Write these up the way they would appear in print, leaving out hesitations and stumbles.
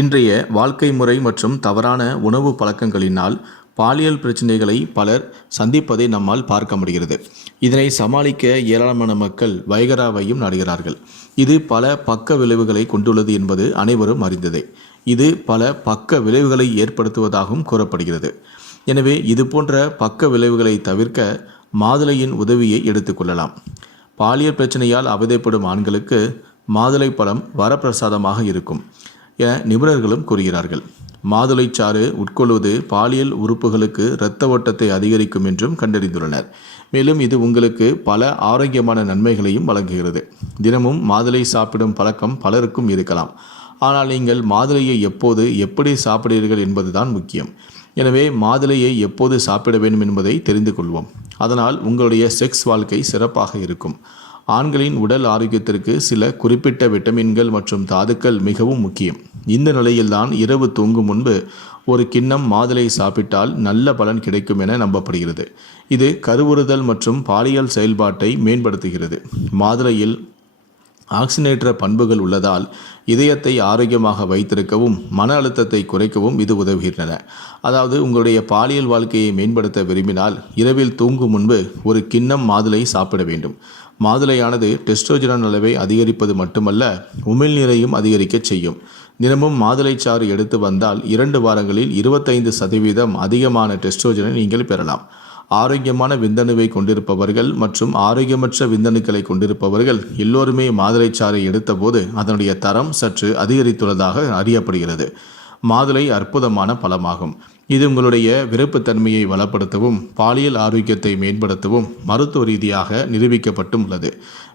இன்றைய வாழ்க்கை முறை மற்றும் தவறான உணவு பழக்கங்களினால் பாலியல் பிரச்சனைகளை பலர் சந்திப்பதை நம்மால் பார்க்க முடிகிறது. இதனை சமாளிக்க ஏராளமான மக்கள் வைகராவையும் நாடுகிறார்கள். இது பல பக்க விளைவுகளை கொண்டுள்ளது என்பது அனைவரும் அறிந்ததே. இது பல பக்க விளைவுகளை ஏற்படுத்துவதாகவும் கூறப்படுகிறது. எனவே இது போன்ற பக்க விளைவுகளை தவிர்க்க மாதுளையின் உதவியை எடுத்துக்கொள்ளலாம். பாலியல் பிரச்சனையால் அவதைப்படும் ஆண்களுக்கு மாதுளை பழம் வரப்பிரசாதமாக இருக்கும் என நிபுணர்களும் கூறுகிறார்கள். மாதுளைச்சாறு உட்கொள்வது பாலியல் உறுப்புகளுக்கு இரத்த ஓட்டத்தை அதிகரிக்கும் என்றும் கண்டறிந்துள்ளனர். மேலும் இது உங்களுக்கு பல ஆரோக்கியமான நன்மைகளையும் வழங்குகிறது. தினமும் மாதுளை சாப்பிடும் பழக்கம் பலருக்கும் இருக்கலாம். ஆனால் நீங்கள் மாதுளையை எப்போது எப்படி சாப்பிடுவீர்கள் என்பதுதான் முக்கியம். எனவே மாதுளையை எப்போது சாப்பிட வேண்டும் என்பதை தெரிந்து கொள்வோம். அதனால் உங்களுடைய செக்ஸ் வாழ்க்கை சிறப்பாக இருக்கும். ஆண்களின் உடல் ஆரோக்கியத்திற்கு சில குறிப்பிட்ட விட்டமின்கள் மற்றும் தாதுக்கள் மிகவும் முக்கியம். இந்த நிலையில்தான் இரவு தூங்கும் முன்பு ஒரு கிண்ணம் மாதுளை சாப்பிட்டால் நல்ல பலன் கிடைக்கும் என நம்பப்படுகிறது. இது கருவுறுதல் மற்றும் பாலியல் செயல்பாட்டை மேம்படுத்துகிறது. மாதுளையில் ஆக்சிஜனேற்ற பண்புகள் உள்ளதால் இதயத்தை ஆரோக்கியமாக வைத்திருக்கவும் மன அழுத்தத்தை குறைக்கவும் இது உதவுகின்றன. அதாவது உங்களுடைய பாலியல் வாழ்க்கையை மேம்படுத்த விரும்பினால் இரவில் தூங்கும் முன்பு ஒரு கிண்ணம் மாதுளை சாப்பிட வேண்டும். மாதுளையானது டெஸ்டோஜெரான் அளவை அதிகரிப்பது மட்டுமல்ல, உமிழ்நீரையும் அதிகரிக்கச் செய்யும். தினமும் மாதுளைச்சாறு எடுத்து வந்தால் 2 வாரங்களில் 25% அதிகமான டெஸ்டோஜனை நீங்கள் பெறலாம். ஆரோக்கியமான விந்தணுவை கொண்டிருப்பவர்கள் மற்றும் ஆரோக்கியமற்ற விந்தணுக்களை கொண்டிருப்பவர்கள் எல்லோருமே மாதுளைச்சாறை எடுத்தபோது அதனுடைய தரம் சற்று அதிகரித்துள்ளதாக அறியப்படுகிறது. மாதுளை அற்புதமான பழமாகும். இது உங்களுடைய விருப்பத்தன்மையை வளப்படுத்தவும் பாலியல் ஆரோக்கியத்தை மேம்படுத்தவும் மருத்துவ ரீதியாக நிரூபிக்கப்பட்டும் உள்ளது.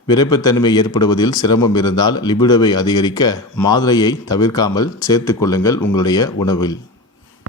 விருப்பத்தன்மை ஏற்படுவதில் சிரமம் இருந்தால் லிபிடோவை அதிகரிக்க மாதுளையை தவிர்க்காமல் சேர்த்து கொள்ளுங்கள் உங்களுடைய உணவில்.